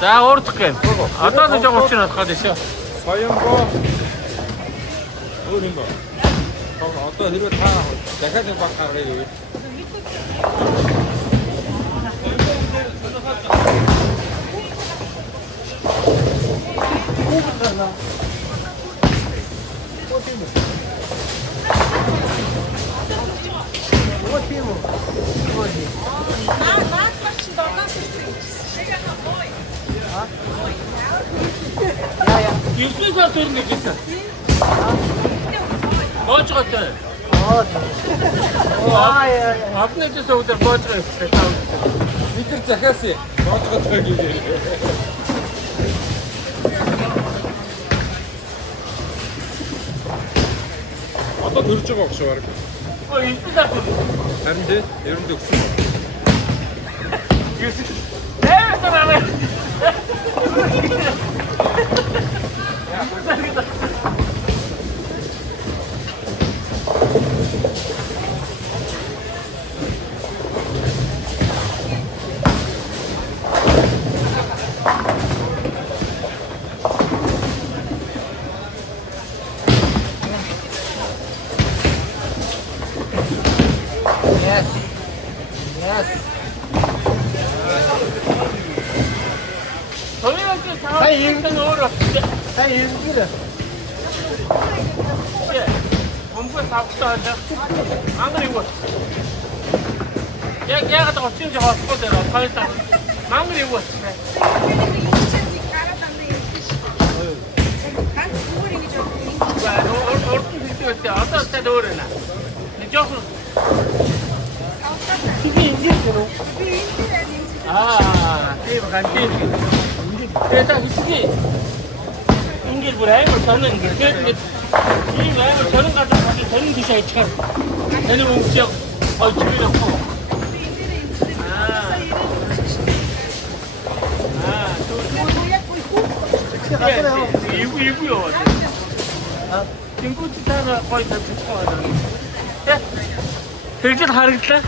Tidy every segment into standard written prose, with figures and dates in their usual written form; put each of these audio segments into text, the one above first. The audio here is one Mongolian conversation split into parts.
За уурдах гээ. Одоо л жоо уучраад гад шүү. Соёнгоо өөр юм ба. Одоо хэрвээ та дахиад нэг баг гаргая юу? Юусэн төрнө гэсэн. Боожготой. Апнэтэс өдөр боожгоо тавь. Бид нар захиас боожготой гээ. Одоо төрж байгаа багш баг. Ой, энэ зах. Харин дээ, ер нь өгсөн. Эвэрсээ. Яг очиж хоолцох дээр хоёулаа мангар юу болчихсон. Ордон хэлдэг одоо цаад өөр байна. Нэг жоохон тийм ганти. Тэгээд хичээ. Ингээд бүр амар сонин ингээд ийм амар сонин гадаа сонин тийш ачаар. Энэ мөнгө очиж 이구요. 김치 따라 거의 다 비슷하거든요. 예? 되게 다르겠다.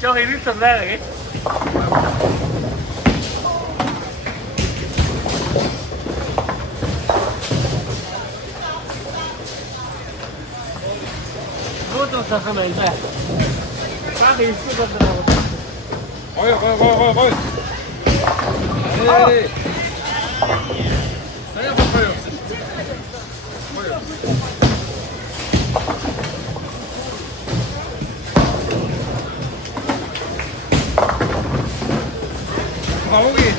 저기 이리 있었나 여기? 그것도 잠깐만 이제 가게 있어가지고 어이. 에이. saya bakıyor. Paugi,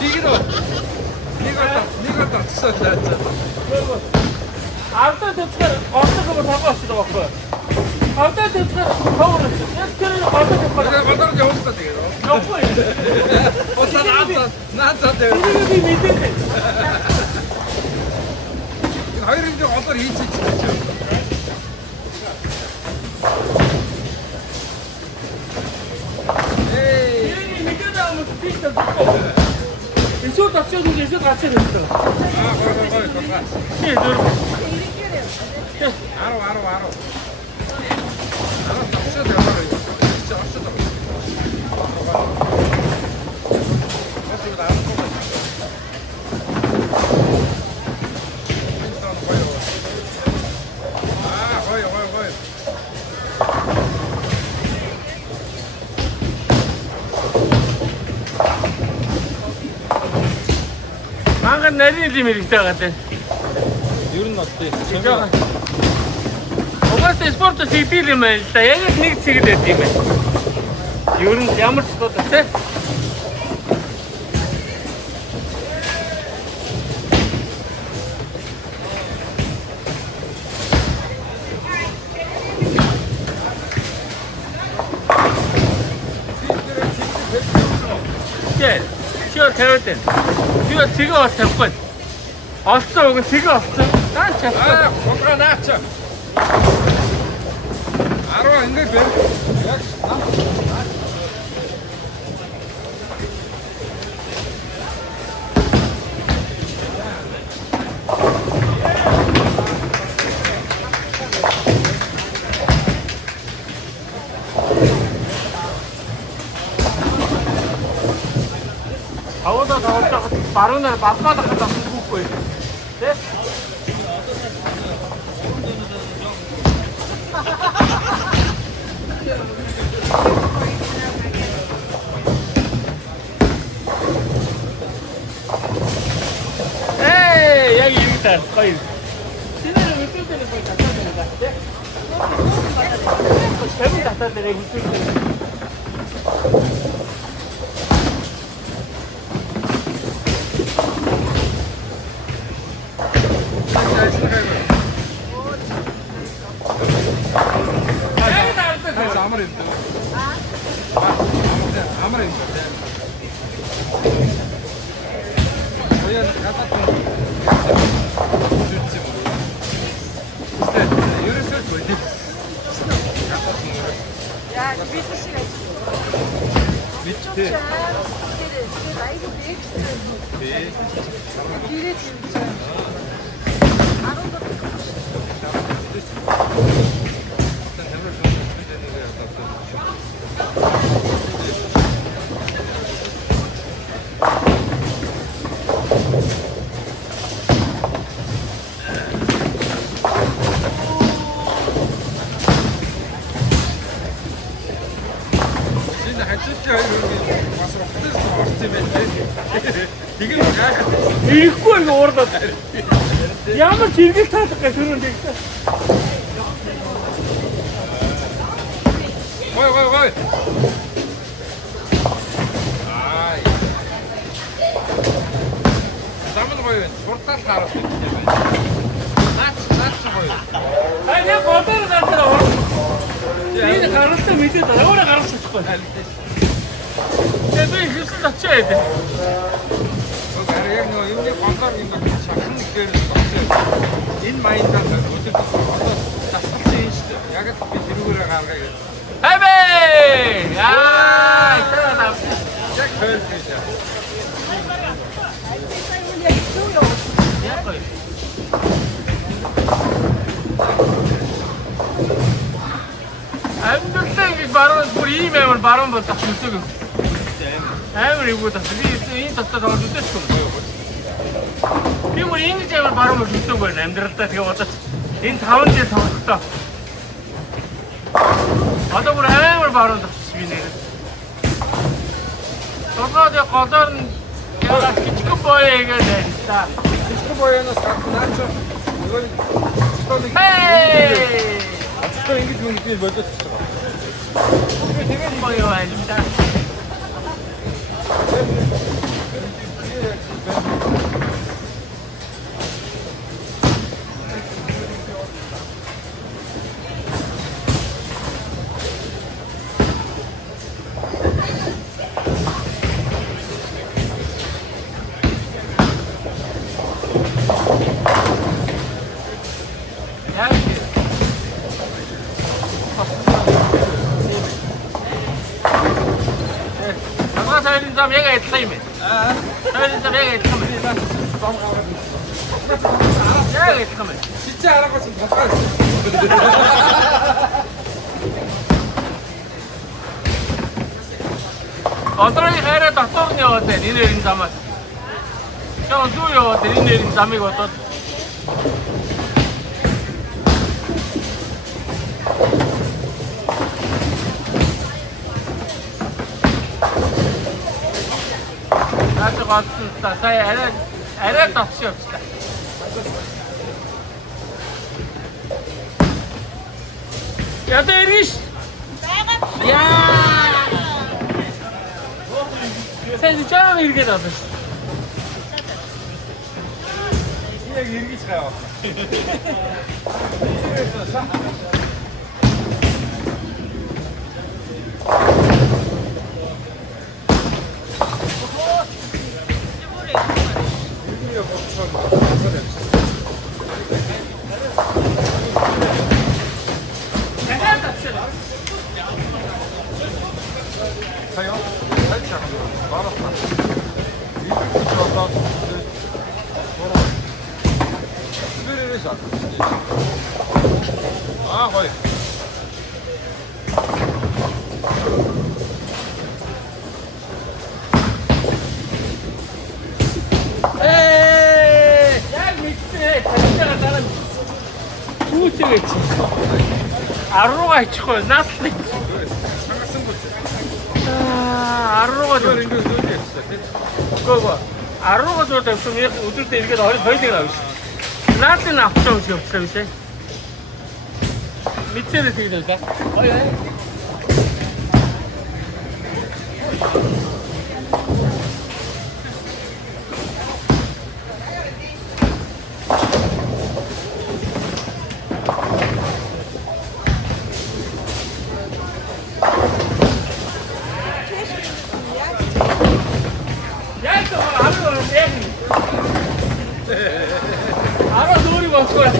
tigro. Niga 진짜. 아무튼 대체 어떻게 뭐 하고 왔어 봐. 아무튼 대체 거울을 얘들은 어떻게 봐. 내가 만들어 줘 없어 되게. 너무 어서 나한테. 이게 밑에. 하이린 좀 어떤 이치 진짜. 에이. 이게 밑에 나오면 진짜 좋고. Isso tá sendo isso tá sendo isso. 거기. 네, 저. 알아. 진짜 대단해. 진짜 진짜. 맞습니다. 거의. 망간 내리는 짐이 있다 같아. 이런 낫지. 진짜. Угаасаа спорт хийдэл юм байна л да. Яг л нэг цэглээд юм байна. Ер нь ямар ч бодож те. Чио тавиад байна. Чио цэгээ бас тавихгүй. Олцоо уг цэгээ олцоо. Даан чавчаа. Контра наач. 10 ингээд бэр. Яг Аваад баруун дээр бадмаад хатах хүүхгүй. Тэ? Яг юм таа. Гоё. Тэний өтөдөө нэг татаад байна тэ. Тэний татаад дээр өтөдөө. Ирэхгүй ингээ уурдаад. Ямар ч эргэл таалах гэж түрүүнд ихсэн. Гой. Ай. Замын гоё байна. Суртал харах юм байна. Наач гоё. Яг бодоор гарахаа. Энэ гаралтай мэдээд өөрөө гарах шатахгүй. Тэгээд би хэлсэн очоо яа. Яг нэг юмны гонхоор ингээд шахсан гэхээр энэ майндаа өдөр тасгалсан юм шүү дээ. Яг л би тэрүүгээрээ гаргая гэж. Хэвээ! Аа, яг хөөс гэж. Амьдтай ингэж баруун бүр ийм амар баруун бол тах нүсэг юм. Амар юу гэдэг би энэ татад орж үзэж байна. Би бүр ингэж амар баруун бол нүсэг байна амьдралдаа тэгээ бодож энэ 5 дээр тоглохдоо. Одоо бүр амар баруун тахчих би нэр. Тогоод яг голоор нь яг хичгэн боёо гэдэг та. Хичгэн боёоноос гаднаач нөгөө Хей! Ачаа ингэж юм би бодож байгаа. Тэгээд боёо байна та. Saya zam яг адилхан юм байна. Saya zam яг адилхан байна. Яг адилхан байна. Чичээ хараагүй ч батгай. Одрын хайраа дотор нь яваад байна. Энэ нэрийн замаас. Чон зүү яваад энэ нэрийн замыг бодоод Гацсан сая арай татш явчихлаа. ядаа эргэж. Яа. Сайн жаа эргээд авах. Яг эргэж гаваа. 아, 거의. 에이, 야 밑에 다리가 다른 구우치겠지. 아로가 있고 나스. 아, 아로가 좀. 그거 아로가 좀 이렇게 웃을 때 이렇게 더 되게 나오지. 나스는 앞서 오시 없어 이제. 밑에를 되게 될까? 어이. 알아 놀이 먹고 와.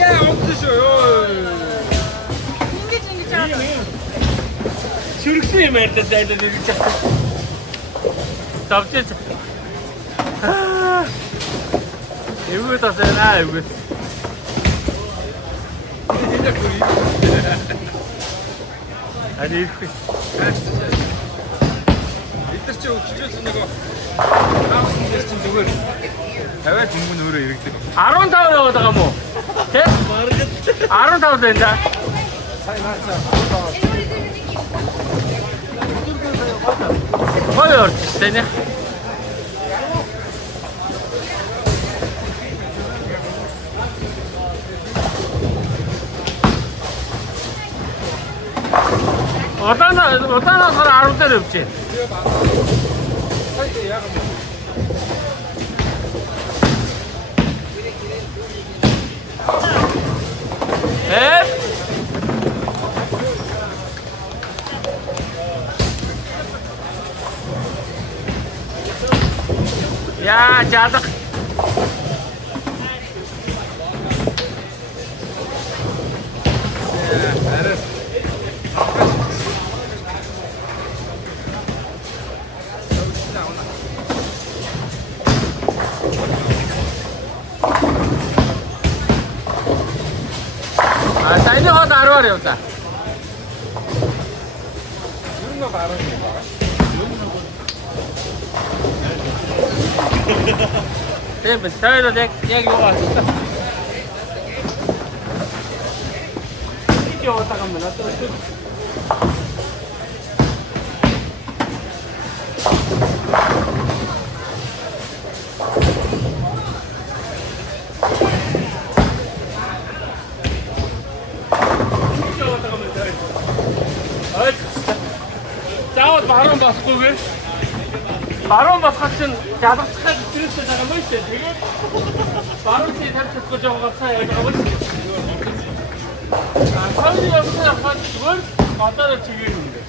야, 없으셔요. Çürüksün Mert'e dedi diyecek. Tapçı. Evi de sen ha evi. Hadi ilk. 이때쯤 기존 이거 나왔으면 됐지 누구? 해외 중문으로 이렇게. 아론 타워 나오다가 뭐. 돼? 아론 타워 된다. Koy örtüsünü. Oradan sonra arıtlar öpecek. Hep. Ya cadık. Saya ini kau taruh ya udah. bentar udah dek, dia gua. Ini otak kamu nanti terus. Cawat baron basıqгүй. Баруун басгаачин ялгцахад стресстэй байгаа юм шүү дээ. Тэгээд баруун тий тавьчих гэж байгаа цаа яг байгаа шүү дээ. Хавны явцаа хад зүгээр гадаараа чигээр юм дээ.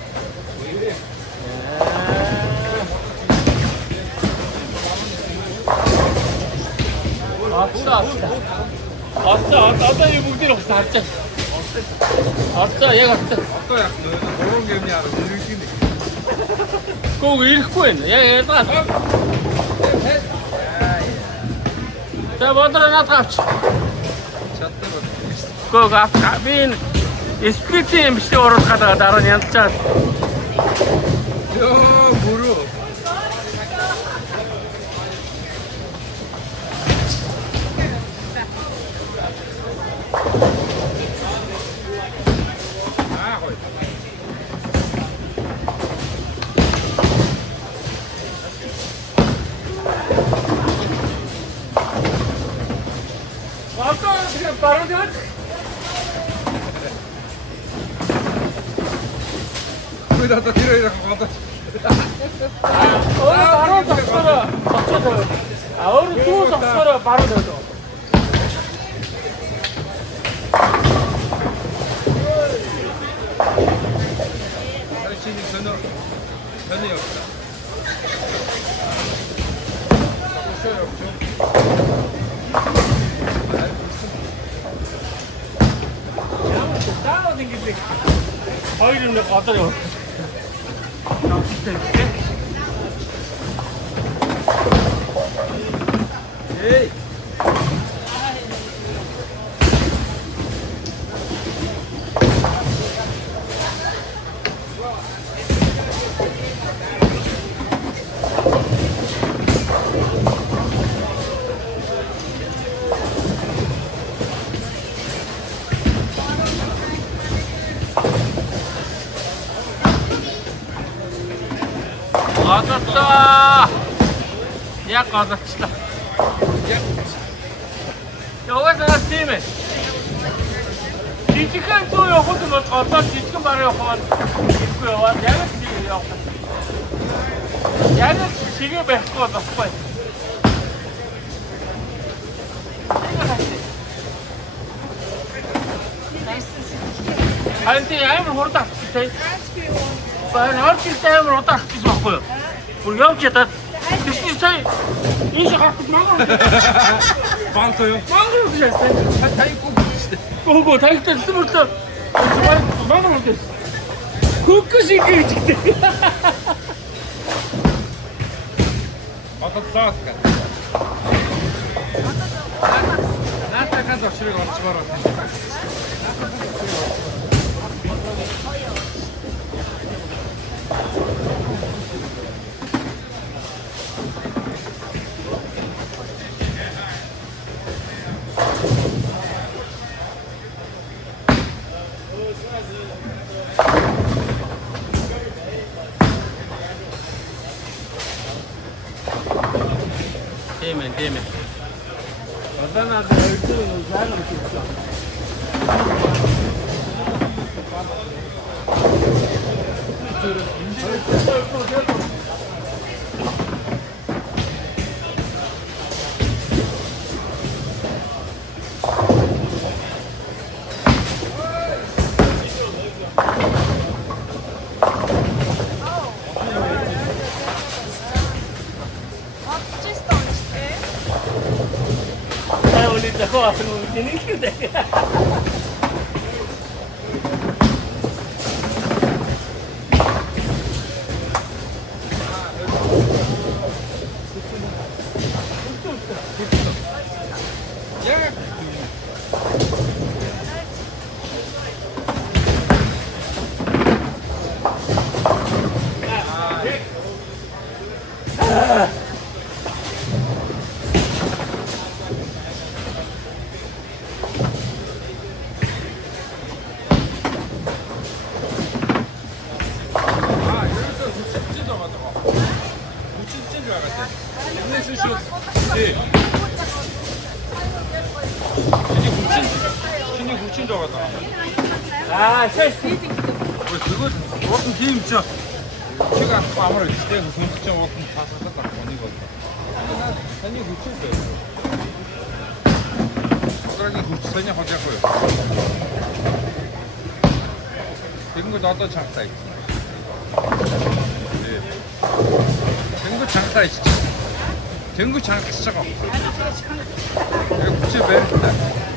Ата юу бүгд нь ухсаа харж байна. Ата яг ата. 또 약, 너런 게 없냐? 이렇게. 꼭 ирэхгүй байна. Яг ядгаа. За бодроо надад авч. 잣대로. Гог ав. Би энэ сплитийн юм биш оруулах гэдэг дараа нь янзчаад. 야, 뭐로? 거기다 뒤로 이렇게 가다. 얼음 바로 덮쳐라. 덮쳐서. 얼음 두어서 덮쳐라. 바로 넣어줘. 당신이 전혀 없다. 따라다니는데 과일을 넣고 왔더니 에이. 왔다. 약 왔다. 여기서 나 팀에 뒤집간 또요. 혼자 뭐 어떤 뒤집간 말이요. 있고요. 약은 지금요. 약은 지금 몇 거 넣고. 한테 약을 모르다. Ben herkes devre o taş biz bakıyor. Bu yok ya da düşünsene inşa kalkıp mangır. 빵터요? Mangır diyeceksin. 다 입고 işte. Kogo taşta sınırta. Mangır diyeceksin. Kokusu çıktı. 아까 싸웠을까? 나한테 간다 실을 걸지 마라. Değme. Adana'da öldürün uzağına mı çıkacak? Ulit ako, tinig ko din. 신이 굵친 줄 알았다. 아, 셋이. 왜 그거 워킹 게임 있죠? 키가 아무래도 시대가 공식적 워킹 다 샀었다 보니거든. 신이 굵친 거예요. 그러니 굵치냐 하자고요. 된거 나도 작다 있지. 네. 된거 작다 있지. 된거 작다 시작하고. 이거 굵치 매력있다.